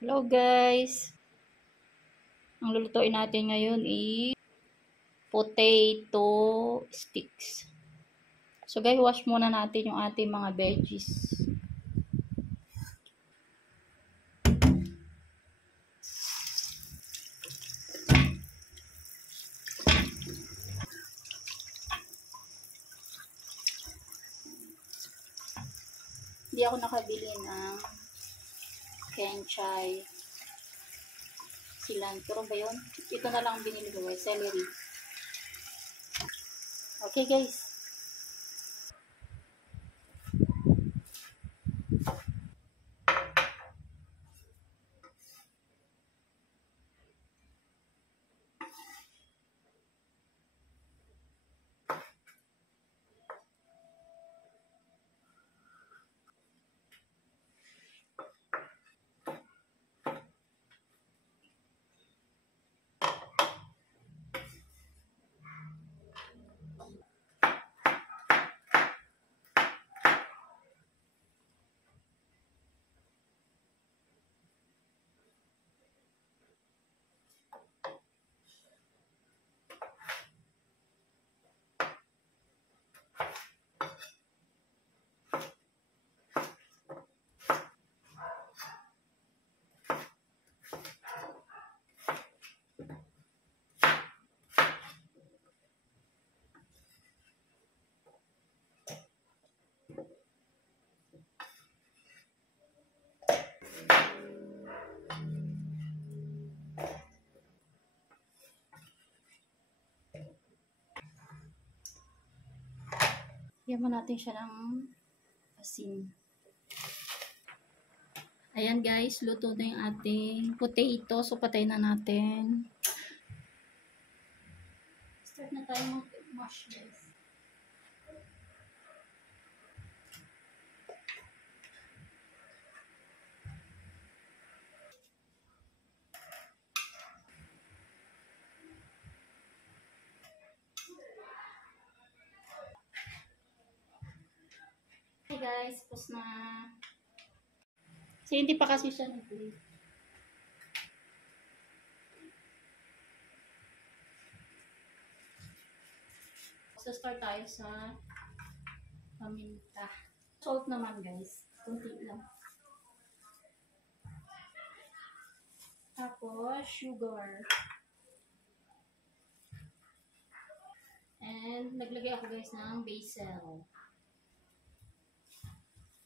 Hello guys! Ang lulutuin natin ngayon is potato sticks. So guys, wash muna natin yung ating mga veggies. Hindi ako nakabili ng kenchay, cilantro ba yun? Ito na lang binili ko guys, celery. Okay guys. Yaman natin siya ng asin. Ayan guys, luto na yung ating potato. So patay na natin. Start na tayo mag-mash guys. Hey guys, tapos na. So hindi pa kasi siya nag-play. So start tayo sa paminta. Salt naman guys, kunti lang. Tapos sugar. And naglagay ako guys ng basil.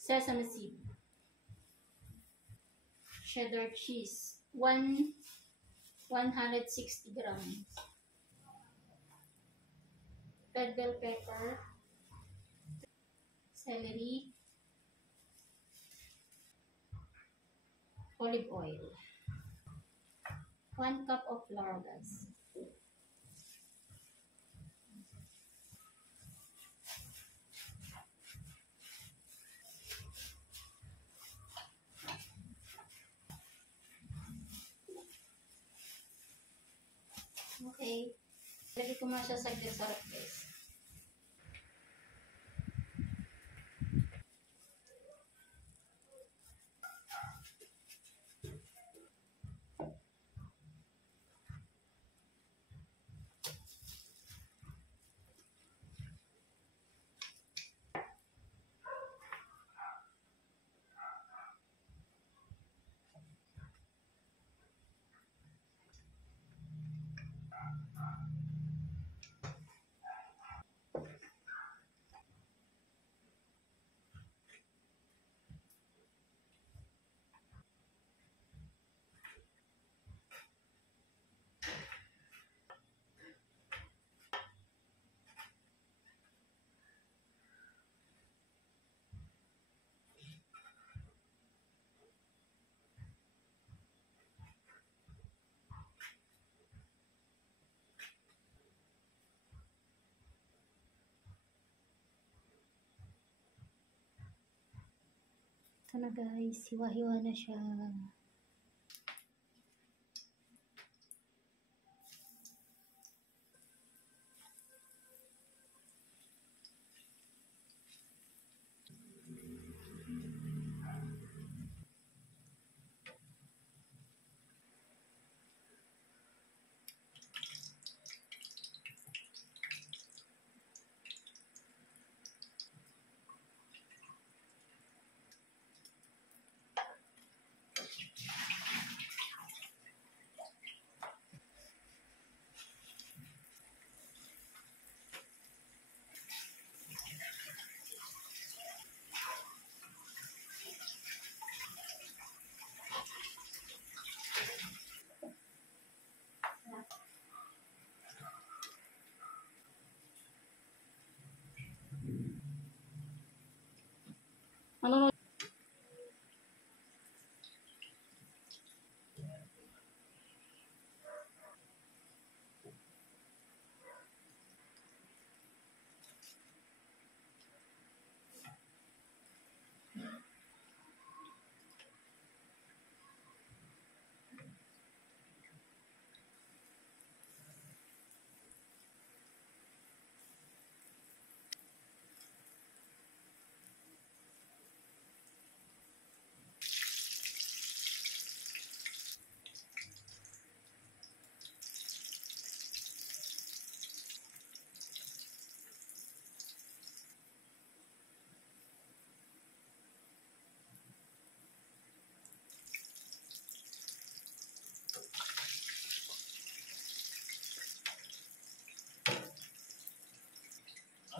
Sesame seed. Cheddar cheese. 160 grams. Red bell pepper. Celery. Olive oil. 1 cup of flour guys. Okay. Lagi ko muna siya sa sarap guys. Ito na guys, hiwa-hiwa na siya.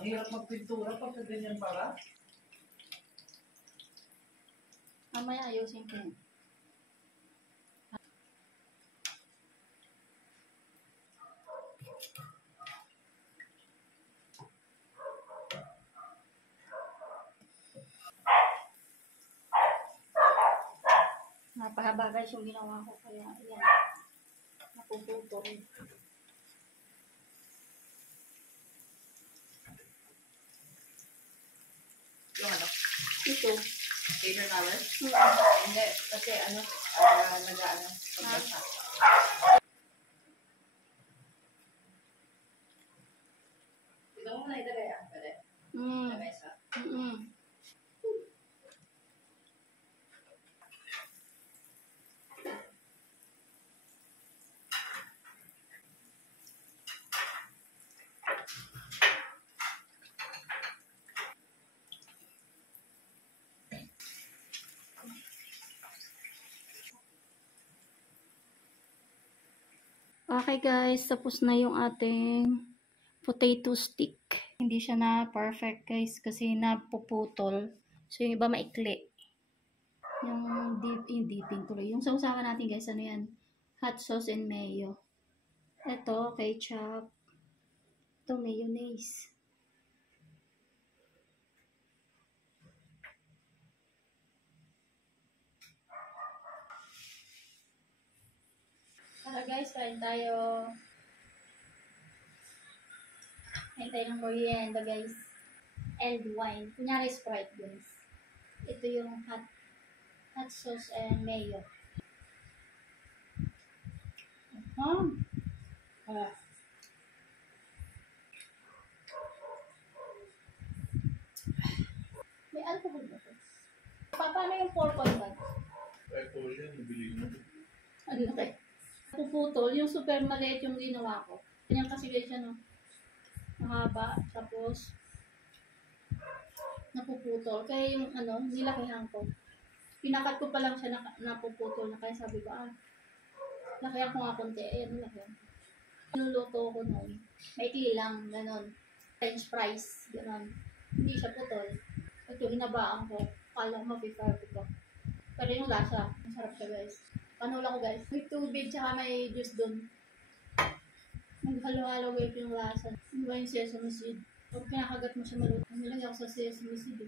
Ang hirap magpintura pagka ganyan para. Mamaya ayusin ko. Napahaba guys yung ginawa ko, kaya yan, napuputol. Yung ano? Ito. Paper towel? Hindi. Kasi ano, nag-ano, pagbasa. Ito mo na ito kaya? Pwede? Nabesa? Okay guys, tapos na yung ating potato stick. Hindi siya na perfect guys kasi napuputol. So yung iba maikli. Yung dipping tuloy. Yung sausawan natin guys, ano yan? Hot sauce and mayo. Ito, ketchup. Ito, mayonnaise. Tara guys, kain tayo. Kain tayo ng merienda guys. And wine. Kunyari Sprite guys. Ito yung hot sauce and mayo. May alcohol ba ito? Paano yung pork bag? Ay, po yan. Ibili mo. Ano na kayo? Puputol, yung super maliit yung ginawa ko. Ganyan kasi guys siya, no? Mahaba, tapos napuputol. Kaya yung ano, nilakihan ko. Pinakat ko pa lang siya napuputol na, kaya sabi ko, lakihan ko nga konti. Ayan, lakihan ko. Niluluto ko noon. Maikli lang, ganon. French fries, ganon. Hindi siya putol. Ito, hinabaan ko. Kala ko mapifarto ko. Pero yung lasa, masarap siya guys. Panula ko guys. May tubig, tsaka may juice dun. Naghalo-halo guys yung lasa. Ano ba yung sesame seed? Pag pinakagat mo siya maluto, nilagay ako sa sesame seed.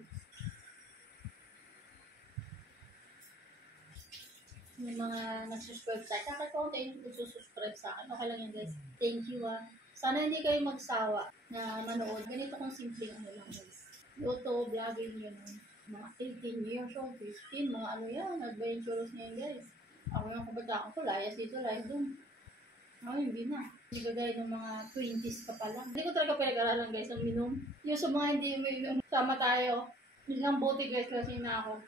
May mga nagsusubscribe sa akin. Kahit kaunti yung nagsusubscribe sa akin. Okay lang yan guys. Thank you Sana hindi kayo magsawa na manood. Ganito kong simpleng ano lang guys. Luto, vlogging yun. Mga 18 years old, 15, mga ano yan. Adventurous na yan guys. Ako yung kabataan ko, layas dito, layas dun. Ako hindi na. Hindi kagaya ng mga 20s ka pa lang. Hindi ko talaga pinag-aralan guys ang minom. Yung sa mga hindi uminom, sama tayo. Ilang bote guys kasi na ako.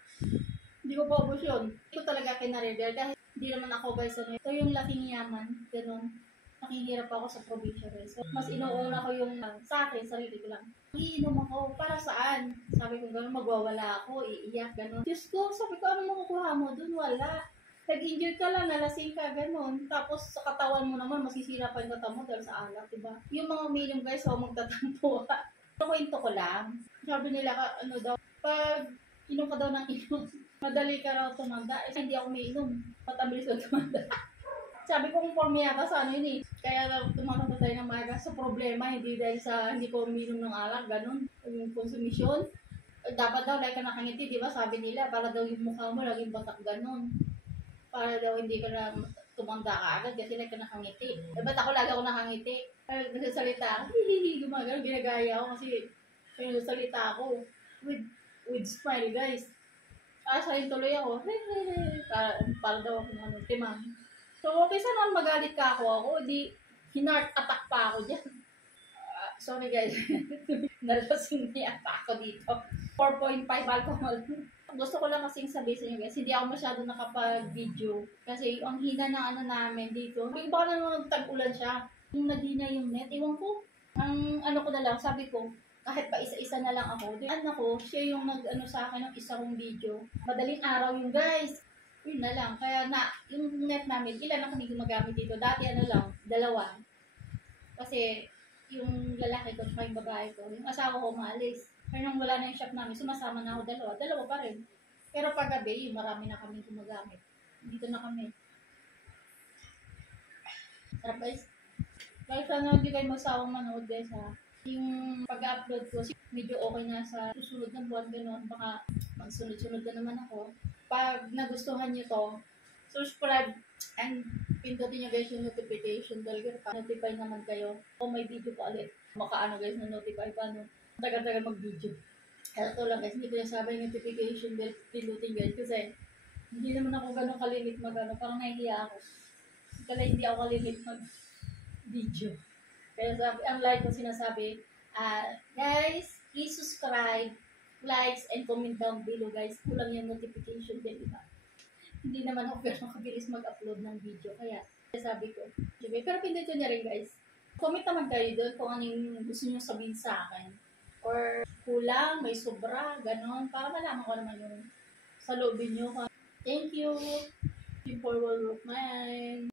Hindi ko pa ubos yun. Hindi ko talaga kinareder dahil hindi naman ako guys. Ano, ito yung laking yaman. Ganun. Nakihirap ako sa probinsya guys. So, mas inuuna ko yung sa akin, sarili ko lang. Iinom ako. Para saan? Sabi ko gano'n, magwawala ako, iiyak, gano'n. Diyos ko, sabi ko, ano makukuha mo dun? Wala. Nag-injure ka lang, nalasing ka, gano'n. Tapos sa katawan mo naman, masisira pa yung katawan mo dahil sa alak, diba? Yung mga uminom guys, huwag magtatampo. Kwento ko lang. Sabi nila, ano daw, pag inom ka daw ng inom, madali ka raw tumanda. Eh, hindi ako may inom. Matabilis ko tumanda. Sabi ko kung forma yata sa ano yun eh. Kaya tumatanda tayo ng maga sa problema, hindi dahil sa hindi ko uminom ng alak, ganun. Yung konsumisyon. Dapat daw, like ka nakangiti, di ba? Sabi nila, para daw yung mukha mo laging batak ganun. Para daw hindi ka na tumanda ka agad kasi like ka nakangiti. Eh, ba't ako lagi ako nakangiti? Nagsasalita ako, hihihi, gumagano, ginagaya ako kasi nagsasalita ako with smile, guys. Sayin tuloy ako, para daw akong ano, timang. So, okay, sana magalit ka ako, di hinart attack pa ako dyan. Sorry guys, nalasing niya pa ako dito. 4.5 alcohol. Gusto ko lang kasing sabihin sa inyo guys, hindi ako masyado nakapag-video. Kasi ang hina na ano namin dito. Baka naman tag-ulan siya. Yung naghina yung net, iwan ko. Ang ano ko na lang, sabi ko, kahit pa isa-isa na lang ako. Di ko, siya yung nag-ano sa akin ng isa kong video. Madaling araw yung guys. Yun na lang. Kaya yung net namin, ilan lang kami gumagamit dito. Dati ano lang, 2. Kasi yung lalaki ko at yung babae ko, yung asawa ko umalis. Pero nung wala na yung shop namin, sumasama na ako dalawa pa rin. Pero paggabi, marami na kami gumagamit. Dito na kami. Sarap guys. Guys, sana hindi kayo magsawang manood guys ha. Yung pag-upload ko, medyo okay na sa susunod ng buwan, gano'n. Baka magsunod-sunod na naman ako. Pag nagustuhan nyo to, subscribe and pindutin nyo guys yung notification bell para notify naman kayo kung may video pa ulit. Makaano guys na notify pa no. Tagal-tagal mag-video. Kaya ito lang guys, hindi ko nasabi yung notification bell pindutin guys kasi hindi naman ako ganun kalimit mag-ano. Parang nahihiya ako. Kaya hindi ako kalimit mag-video. Kaya sabi, ang like ko sinasabi, guys, please subscribe, likes, and comment down below guys. Kulang yung notification bell, diba? Hindi naman ako pero makabilis mag-upload ng video. Kaya sabi ko, sige, pero pindutin nyo rin guys. Comment naman kayo doon kung anong gusto nyo sabihin sa akin. Or kulang, may sobra, ganon. Para malaman ko naman yung sa loobin nyo. Thank you. Simple world of mine.